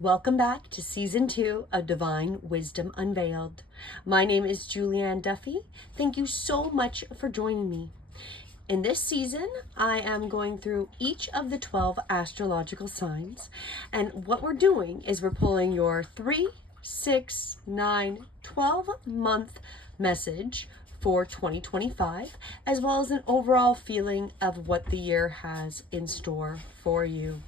Welcome back to Season 2 of Divine Wisdom Unveiled. My name is Julianne Duffy. Thank you so much for joining me. In this season, I am going through each of the 12 astrological signs. And what we're doing is we're pulling your 3, 6, 9, 12-month message for 2025, as well as an overall feeling of what the year has in store for you.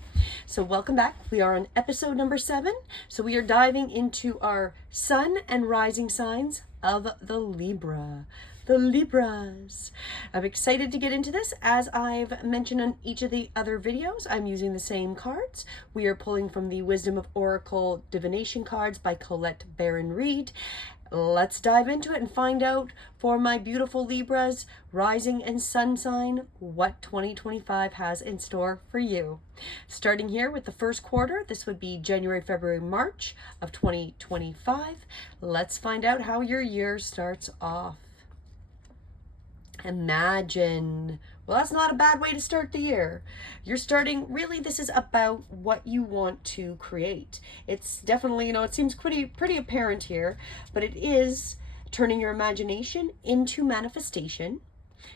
So welcome back. We are on episode number 7. So we are diving into our sun and rising signs of the Libra. The Libras. I'm excited to get into this. As I've mentioned on each of the other videos, I'm using the same cards. We are pulling from the Wisdom of Oracle Divination cards by Colette Baron-Reid. Let's dive into it and find out for my beautiful Libras, rising and sun sign, what 2025 has in store for you. Starting here with the first quarter, this would be January, February, March of 2025. Let's find out how your year starts off. Imagine. Well, that's not a bad way to start the year. You're starting, really, this is about what you want to create. It's definitely, it seems pretty apparent here, but it is turning your imagination into manifestation,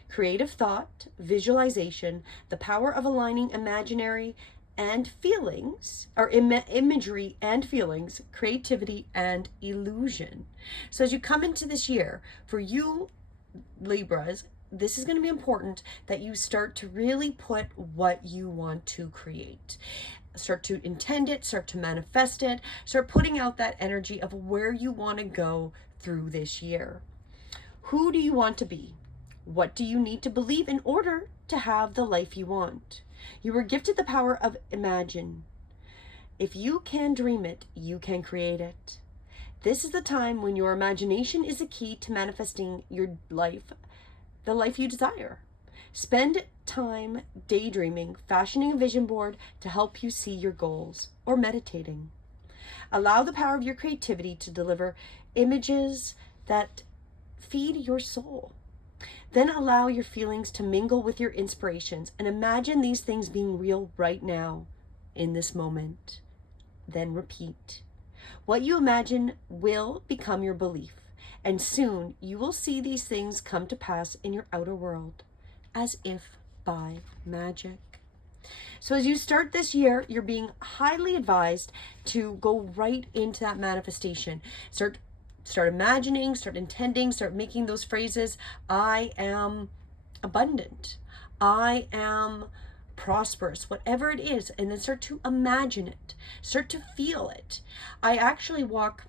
creative thought, visualization, the power of aligning imaginary and feelings, or imagery and feelings, creativity and illusion. So as you come into this year, for you Libras, this is going to be important that you start to really put what you want to create. Start to intend it, start to manifest it, start putting out that energy of where you want to go through this year. Who do you want to be? What do you need to believe in order to have the life you want? You were gifted the power of imagine. If you can dream it, you can create it. This is the time when your imagination is the key to manifesting your life, the life you desire. Spend time daydreaming, fashioning a vision board to help you see your goals, or meditating. Allow the power of your creativity to deliver images that feed your soul. Then allow your feelings to mingle with your inspirations and imagine these things being real right now, in this moment. Then repeat. What you imagine will become your belief, and soon you will see these things come to pass in your outer world, as if by magic. So as you start this year, you're being highly advised to go right into that manifestation. Start imagining, start intending, start making those phrases. I am abundant. I am prosperous, whatever it is, and then start to imagine it, start to feel it. I actually walk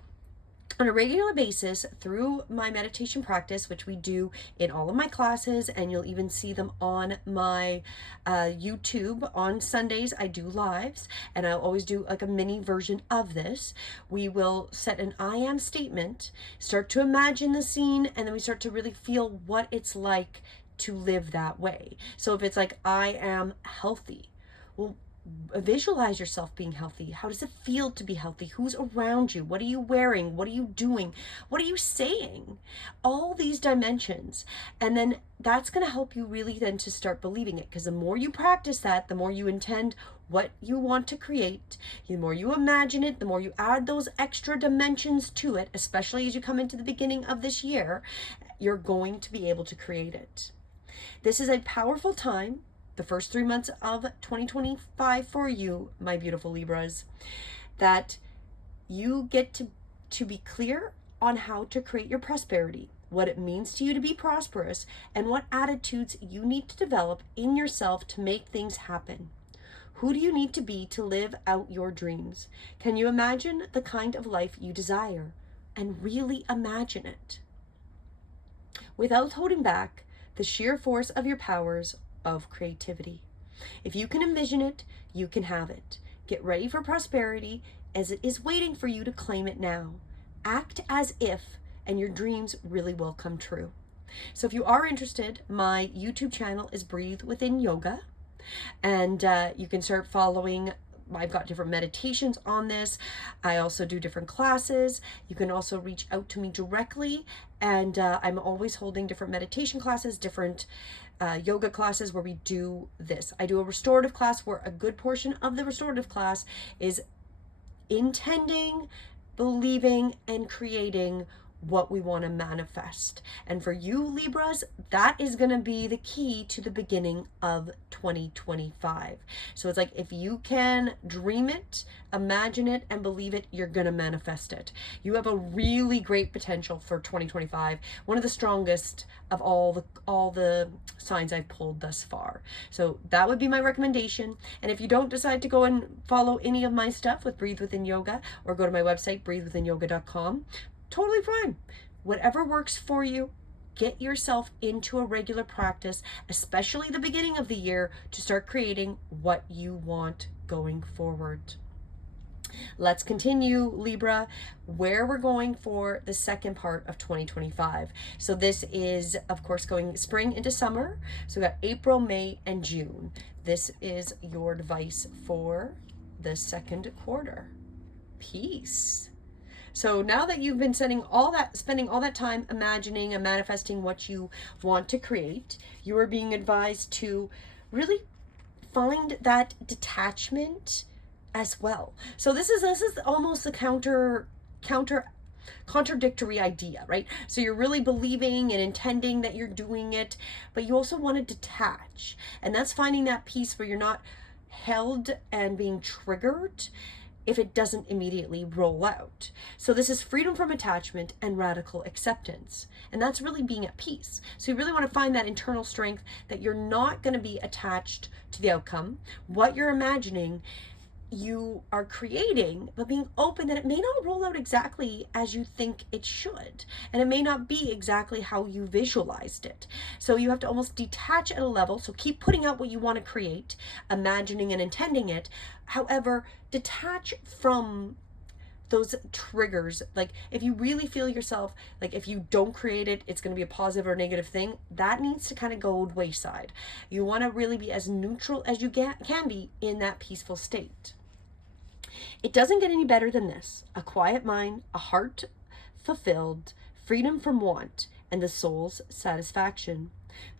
on a regular basis through my meditation practice, which we do in all of my classes, and you'll even see them on my YouTube. On Sundays I do lives, and I'll always do like a mini version of this. We will set an I am statement, start to imagine the scene, and then we start to really feel what it's like to live that way. So if it's like, I am healthy, well, visualize yourself being healthy. How does it feel to be healthy? Who's around you? What are you wearing? What are you doing? What are you saying? All these dimensions. And then that's going to help you really then to start believing it, because the more you practice that, the more you intend what you want to create, the more you imagine it, the more you add those extra dimensions to it, especially as you come into the beginning of this year, you're going to be able to create it. This is a powerful time, the first 3 months of 2025 for you, my beautiful Libras, that you get to be clear on how to create your prosperity, what it means to you to be prosperous, and what attitudes you need to develop in yourself to make things happen. Who do you need to be to live out your dreams? Can you imagine the kind of life you desire? And really imagine it. Without holding back the sheer force of your powers of creativity. If you can envision it, you can have it. Get ready for prosperity, as it is waiting for you to claim it now. Act as if, and your dreams really will come true. So if you are interested, my YouTube channel is Breathe Within Yoga, and you can start following. I've got different meditations on this. I also do different classes. You can also reach out to me directly, and I'm always holding different meditation classes, different yoga classes where we do this. I do a restorative class where a good portion of the restorative class is intending, believing, and creating what we want to manifest. And for you Libras, that is going to be the key to the beginning of 2025. So it's like, if you can dream it, imagine it, and believe it, you're going to manifest it. You have a really great potential for 2025, one of the strongest of all the signs I've pulled thus far. So that would be my recommendation. And if you don't decide to go and follow any of my stuff with Breathe Within Yoga, or go to my website breathewithinyoga.com, totally fine. Whatever works for you, get yourself into a regular practice, especially the beginning of the year, to start creating what you want going forward. Let's continue, Libra, where we're going for the second part of 2025. So this is, of course, going spring into summer. So we got April, May, and June. This is your device for the second quarter. Peace. So now that you've been spending all that time imagining and manifesting what you want to create, you are being advised to really find that detachment as well. So this is almost a contradictory idea, right? So you're really believing and intending that you're doing it, but you also want to detach. And that's finding that peace where you're not held and being triggered if it doesn't immediately roll out. So this is freedom from attachment and radical acceptance. And that's really being at peace. So you really want to find that internal strength that you're not going to be attached to the outcome. What you're imagining, you are creating, but being open that it may not roll out exactly as you think it should. And it may not be exactly how you visualized it. So you have to almost detach at a level. So keep putting out what you want to create, imagining and intending it. However, detach from those triggers. Like if you really feel yourself, like if you don't create it, it's going to be a positive or negative thing, that needs to kind of go wayside. You want to really be as neutral as you can be in that peaceful state. It doesn't get any better than this. A quiet mind, a heart fulfilled, freedom from want, and the soul's satisfaction.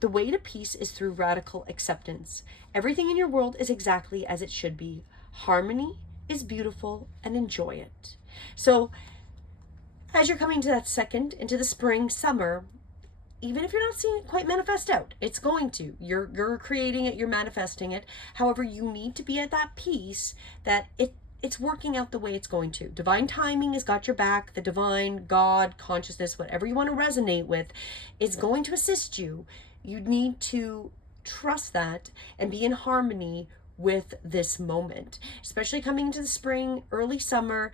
The way to peace is through radical acceptance. Everything in your world is exactly as it should be. Harmony is beautiful, and enjoy it. So as you're coming to that second, into the spring, summer, even if you're not seeing it quite manifest out, it's going to. You're creating it, you're manifesting it. However, you need to be at that peace that it's working out the way it's going to. Divine timing has got your back. The divine, God, consciousness, whatever you want to resonate with, is going to assist you. You need to trust that and be in harmony with this moment, especially coming into the spring, early summer.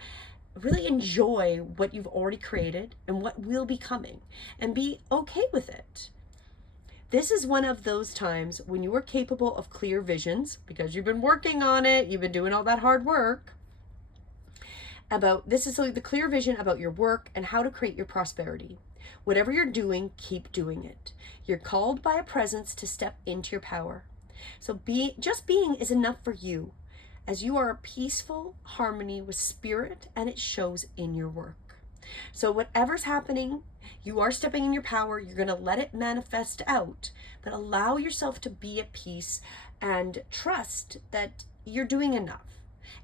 Really enjoy what you've already created and what will be coming, and be okay with it. This is one of those times when you are capable of clear visions, because you've been working on it, you've been doing all that hard work. This is the clear vision about your work and how to create your prosperity. Whatever you're doing, keep doing it. You're called by a presence to step into your power. So just being is enough for you, as you are a peaceful harmony with spirit, and it shows in your work. So whatever's happening, you are stepping in your power. You're going to let it manifest out, but allow yourself to be at peace and trust that you're doing enough,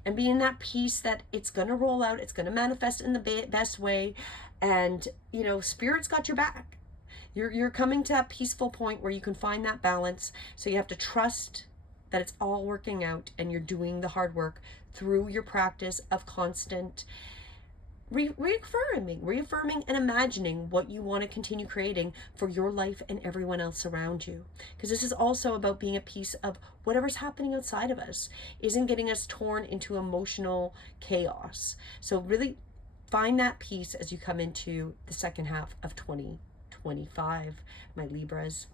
and be in that peace that it's going to roll out. It's going to manifest in the best way. And, Spirit's got your back. You're coming to that peaceful point where you can find that balance. So you have to trust that it's all working out, and you're doing the hard work through your practice of constant reaffirming and imagining what you want to continue creating for your life and everyone else around you. Because this is also about being a piece of whatever's happening outside of us isn't getting us torn into emotional chaos. So really find that peace as you come into the second half of 2025, my Libras.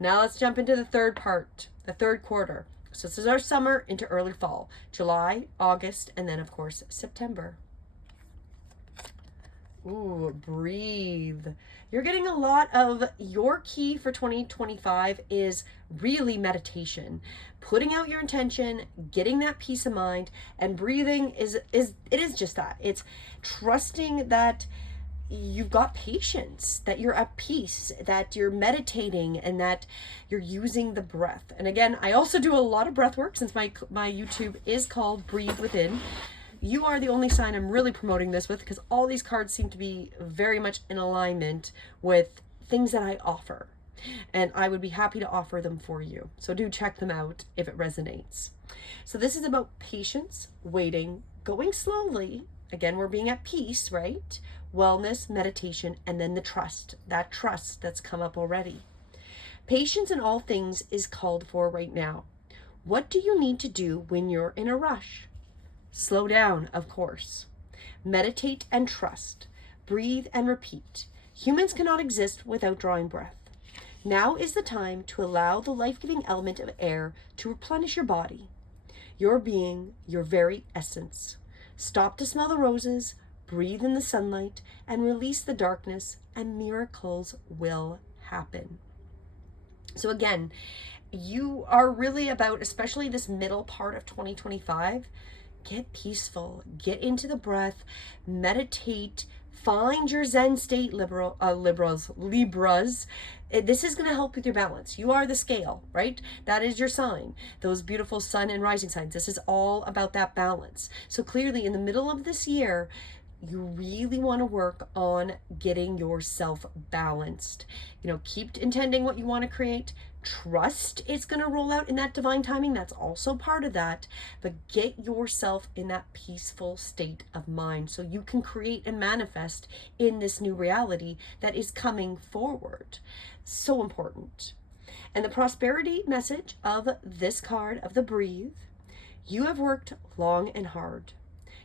Now let's jump into the third part, the third quarter. So this is our summer into early fall, July, August, and then of course September. Ooh, breathe. You're getting a lot of your key for 2025 is really meditation, putting out your intention, getting that peace of mind, and breathing is just that. It's trusting that you've got patience, that you're at peace, that you're meditating, and that you're using the breath. And again, I also do a lot of breath work, since my YouTube is called Breathe Within. You are the only sign I'm really promoting this with, because all these cards seem to be very much in alignment with things that I offer. And I would be happy to offer them for you. So do check them out if it resonates. So this is about patience, waiting, going slowly. Again, we're being at peace, right? Wellness, meditation, and then the trust. That trust that's come up already. Patience in all things is called for right now. What do you need to do when you're in a rush? Slow down, of course. Meditate and trust. Breathe and repeat. Humans cannot exist without drawing breath. Now is the time to allow the life-giving element of air to replenish your body, your being, your very essence. Stop to smell the roses, breathe in the sunlight, and release the darkness, and miracles will happen. So again, you are really about, especially this middle part of 2025, get peaceful, get into the breath, meditate, find your Zen state, Libras. This is going to help with your balance. You are the scale, right? That is your sign. Those beautiful sun and rising signs. This is all about that balance. So clearly in the middle of this year, you really want to work on getting yourself balanced. Keep intending what you want to create. Trust it's going to roll out in that divine timing. That's also part of that. But get yourself in that peaceful state of mind so you can create and manifest in this new reality that is coming forward. So important. And the prosperity message of this card, of the breathe: you have worked long and hard.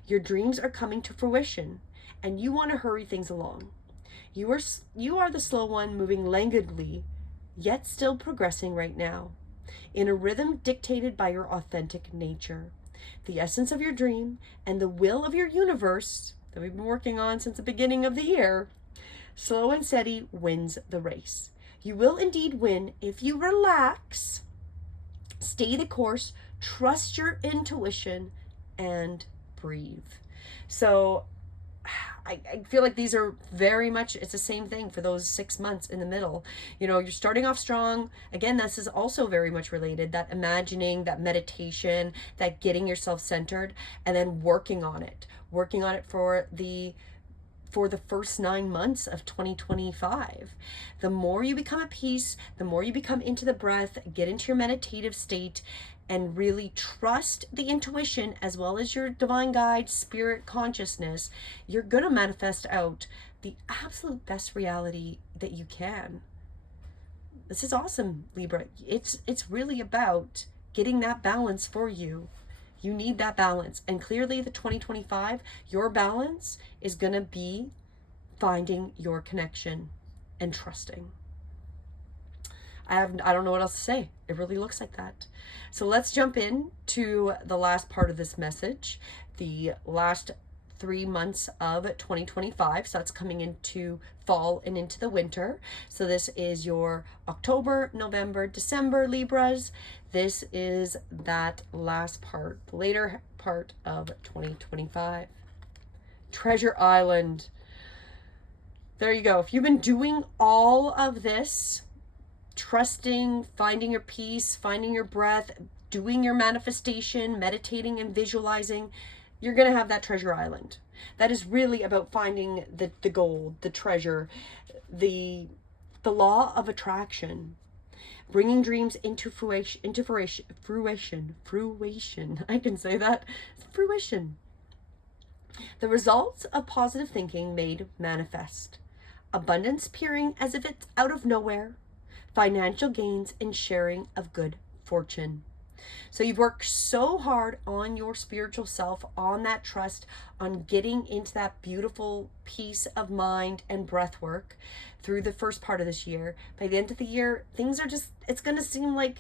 Your dreams are coming to fruition, and you want to hurry things along. You are the slow one, moving languidly, yet still progressing right now, in a rhythm dictated by your authentic nature. The essence of your dream and the will of your universe that we've been working on since the beginning of the year, slow and steady, wins the race. You will indeed win if you relax, stay the course, trust your intuition, and breathe. So I feel like these are very much, it's the same thing for those 6 months in the middle. You're starting off strong. Again, this is also very much related, that imagining, that meditation, that getting yourself centered, and then working on it for the first 9 months of 2025. The more you become at peace, the more you become into the breath, get into your meditative state, and really trust the intuition as well as your divine guide, spirit, consciousness, you're going to manifest out the absolute best reality that you can. This is awesome, Libra. It's really about getting that balance for you. You need that balance. And clearly the 2025, your balance is going to be finding your connection and trusting. I don't know what else to say. It really looks like that. So let's jump in to the last part of this message, the last 3 months of 2025. So that's coming into fall and into the winter. So this is your October, November, December Libras. This is that last part, the later part of 2025. Treasure Island. There you go. If you've been doing all of this, trusting, finding your peace, finding your breath, doing your manifestation, meditating and visualizing, you're going to have that treasure island. That is really about finding the gold, the treasure, the law of attraction, bringing dreams into fruition. I can say that. Fruition. The results of positive thinking made manifest. Abundance appearing as if it's out of nowhere. Financial gains and sharing of good fortune. So you've worked so hard on your spiritual self, on that trust, on getting into that beautiful peace of mind and breath work through the first part of this year. By the end of the year, things are just, it's going to seem like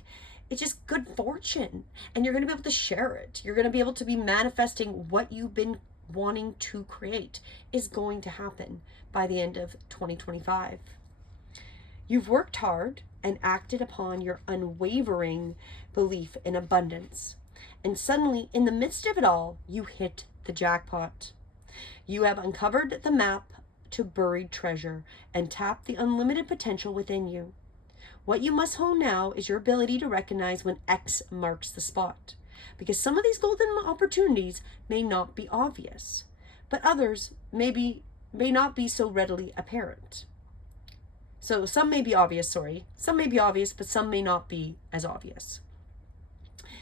it's just good fortune, and you're going to be able to share it. You're going to be able to be manifesting what you've been wanting to create is going to happen by the end of 2025. You've worked hard and acted upon your unwavering belief in abundance. And suddenly, in the midst of it all, you hit the jackpot. You have uncovered the map to buried treasure and tapped the unlimited potential within you. What you must hone now is your ability to recognize when X marks the spot. because some of these golden opportunities may not be obvious, but others may not be so readily apparent. So some may be obvious, some may be obvious, but some may not be as obvious.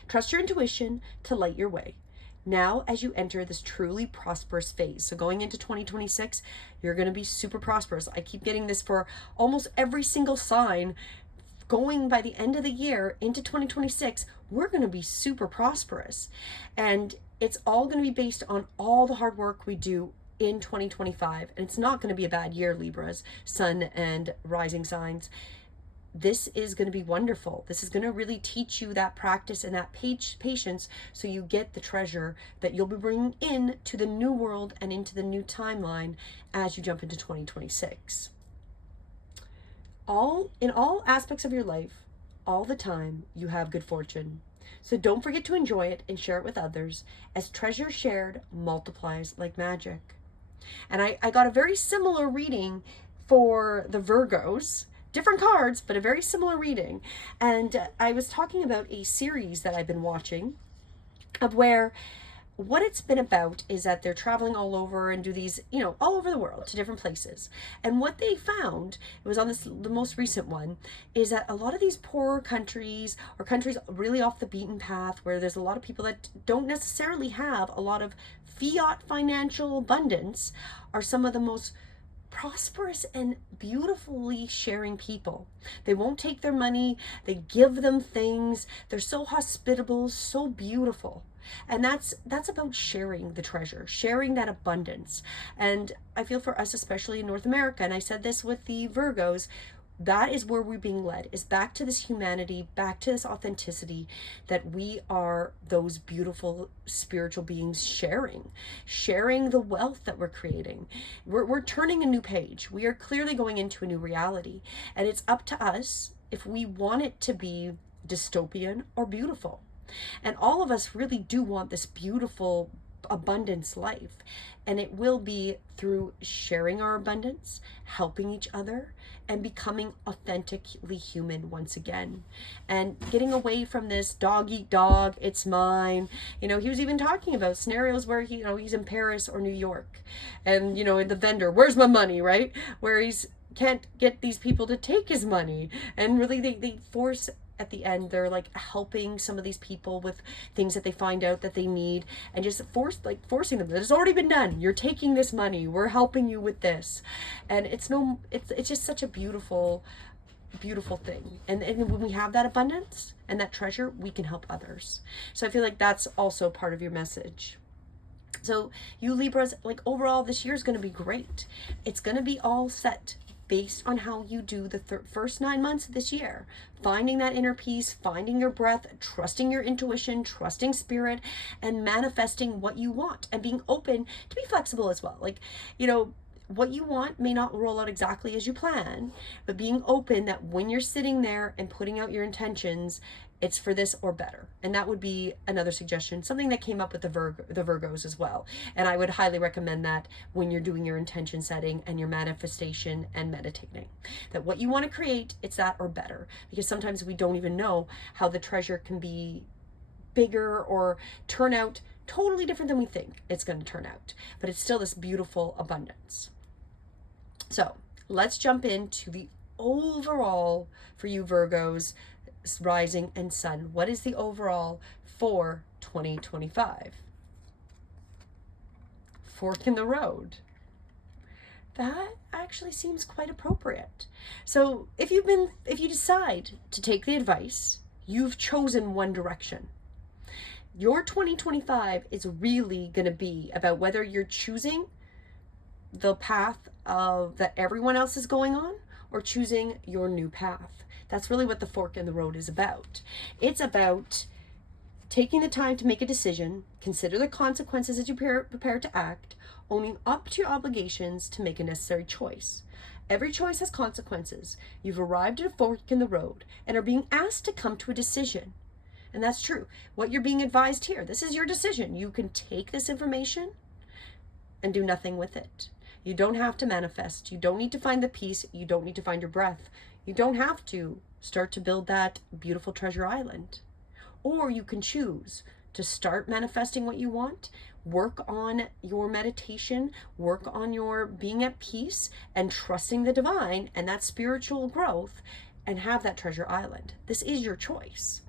Trust your intuition to light your way. Now, as you enter this truly prosperous phase, so going into 2026, you're going to be super prosperous. I keep getting this for almost every single sign. Going by the end of the year into 2026, we're going to be super prosperous. And it's all going to be based on all the hard work we do in 2025. And it's not going to be a bad year, Libras, sun and rising signs. This is going to be wonderful. This is going to really teach you that practice and that patience, so you get the treasure that you'll be bringing in to the new world and into the new timeline as you jump into 2026. In all aspects of your life, all the time, you have good fortune. So don't forget to enjoy it and share it with others, as treasure shared multiplies like magic. And I got a very similar reading for the Virgos. Different cards, but a very similar reading. And I was talking about a series that I've been watching of where what it's been about is that they're traveling all over and do these, all over the world to different places. And what they found, it was on the most recent one, is that a lot of these poorer countries, or countries really off the beaten path, where there's a lot of people that don't necessarily have a lot of fiat financial abundance, are some of the most prosperous and beautifully sharing people. They won't take their money, they give them things, they're so hospitable, so beautiful. And that's about sharing the treasure, sharing that abundance. And I feel for us, especially in North America, and I said this with the Virgos, that is where we're being led, is back to this humanity, back to this authenticity, that we are those beautiful spiritual beings sharing the wealth that we're creating. We're turning a new page. We are clearly going into a new reality. And it's up to us if we want it to be dystopian or beautiful. And all of us really do want this beautiful abundance life. And it will be through sharing our abundance, helping each other, and becoming authentically human once again. And getting away from this dog eat dog, it's mine. He was even talking about scenarios where he's in Paris or New York. And, the vendor, where's my money, right? Where can't get these people to take his money. And really they force, at the end, they're like helping some of these people with things that they find out that they need, and just forcing them. It's already been done. You're taking this money. We're helping you with this. And it's just such a beautiful thing. And when we have that abundance and that treasure, we can help others. So I feel like that's also part of your message. So you Libras, overall, this year is going to be great. It's going to be all set based on how you do the first 9 months of this year. Finding that inner peace, finding your breath, trusting your intuition, trusting spirit, and manifesting what you want, and being open to be flexible as well. What you want may not roll out exactly as you plan, but being open that when you're sitting there and putting out your intentions, it's for this or better. And that would be another suggestion, something that came up with the Virgos as well. And I would highly recommend that when you're doing your intention setting and your manifestation and meditating, that what you want to create, it's that or better. Because sometimes we don't even know how the treasure can be bigger or turn out totally different than we think it's going to turn out. But it's still this beautiful abundance. So let's jump into the overall for you Virgos, rising and sun. What is the overall for 2025? Fork in the road. That actually seems quite appropriate. So if you decide to take the advice, you've chosen one direction. Your 2025 is really going to be about whether you're choosing the path that everyone else is going on, or choosing your new path. That's really what the fork in the road is about. It's about taking the time to make a decision, consider the consequences as you prepare to act, owning up to your obligations to make a necessary choice. Every choice has consequences. You've arrived at a fork in the road and are being asked to come to a decision. And that's true. What you're being advised here, this is your decision. You can take this information and do nothing with it. You don't have to manifest. You don't need to find the peace. You don't need to find your breath. You don't have to start to build that beautiful treasure island. Or you can choose to start manifesting what you want, work on your meditation, work on your being at peace and trusting the divine and that spiritual growth, and have that treasure island. This is your choice.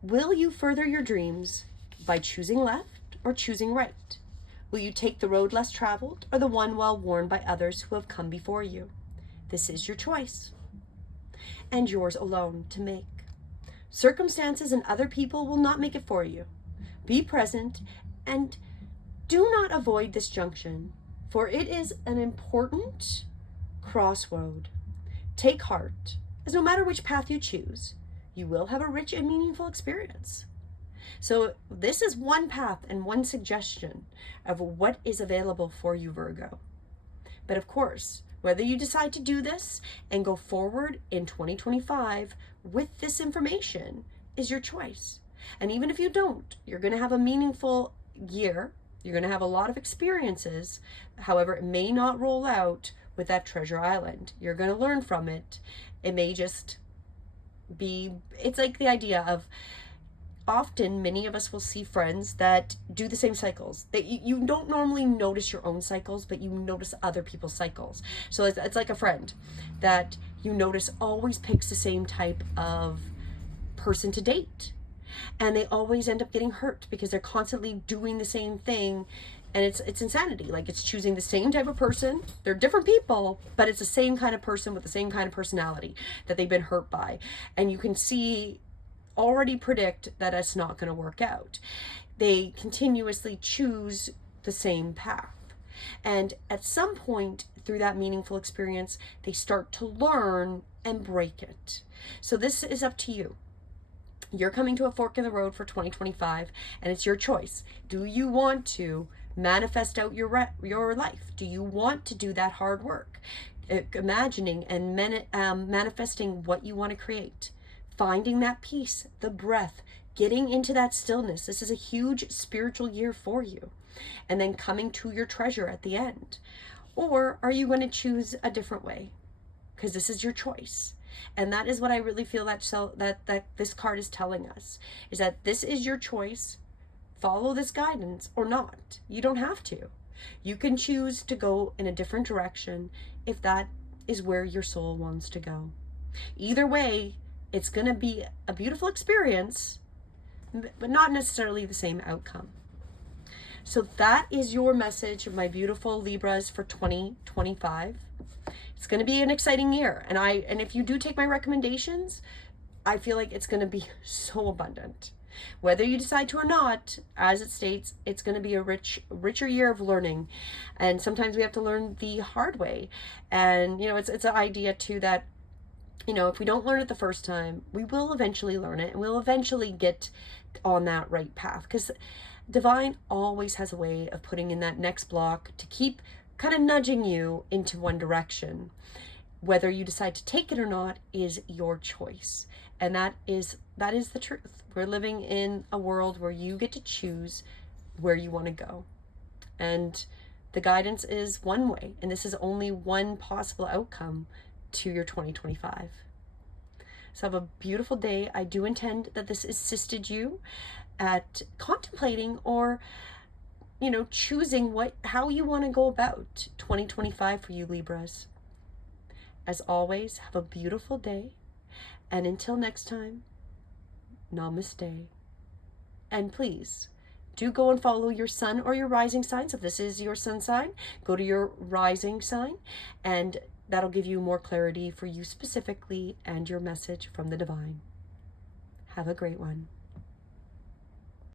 Will you further your dreams by choosing left or choosing right? Will you take the road less traveled or the one well worn by others who have come before you? This is your choice, and yours alone to make. Circumstances and other people will not make it for you. Be present and do not avoid this junction, for it is an important crossroad. Take heart, as no matter which path you choose, you will have a rich and meaningful experience. So this is one path and one suggestion of what is available for you, Virgo. But of course, whether you decide to do this and go forward in 2025 with this information is your choice. And even if you don't, you're going to have a meaningful year. You're going to have a lot of experiences. However, it may not roll out with that treasure island. You're going to learn from it. It may just be, it's like the idea of, often many of us will see friends that do the same cycles. That you don't normally notice your own cycles, but you notice other people's cycles. So it's like a friend that you notice always picks the same type of person to date. And they always end up getting hurt because they're constantly doing the same thing. And it's insanity. Like, it's choosing the same type of person. They're different people, but it's the same kind of person with the same kind of personality that they've been hurt by. And you can already predict that it's not going to work out. They continuously choose the same path. And at some point through that meaningful experience, they start to learn and break it. So this is up to you. You're coming to a fork in the road for 2025, and it's your choice. Do you want to manifest out your life? Do you want to do that hard work? Imagining and manifesting what you want to create. Finding that peace, the breath, getting into that stillness. This is a huge spiritual year for you. And then coming to your treasure at the end. Or are you going to choose a different way? Because this is your choice. And that is what I really feel that this card is telling us, is that this is your choice. Follow this guidance or not. You don't have to. You can choose to go in a different direction if that is where your soul wants to go. Either way, it's going to be a beautiful experience, but not necessarily the same outcome. So that is your message, my beautiful Libras, for 2025. It's going to be an exciting year. And if you do take my recommendations, I feel like it's going to be so abundant. Whether you decide to or not, as it states, it's going to be a richer year of learning. And sometimes we have to learn the hard way. And, it's an idea too that, if we don't learn it the first time, we will eventually learn it and we'll eventually get on that right path. Because Divine always has a way of putting in that next block to keep kind of nudging you into one direction. Whether you decide to take it or not is your choice. And that is the truth. We're living in a world where you get to choose where you want to go. And the guidance is one way, and this is only one possible outcome to your 2025. So have a beautiful day. I do intend that this assisted you at contemplating or choosing how you want to go about 2025 for you Libras. As always, have a beautiful day, and until next time, namaste. And please do go and follow your sun or your rising sign. So if this is your sun sign, go to your rising sign, and that'll give you more clarity for you specifically and your message from the divine. Have a great one.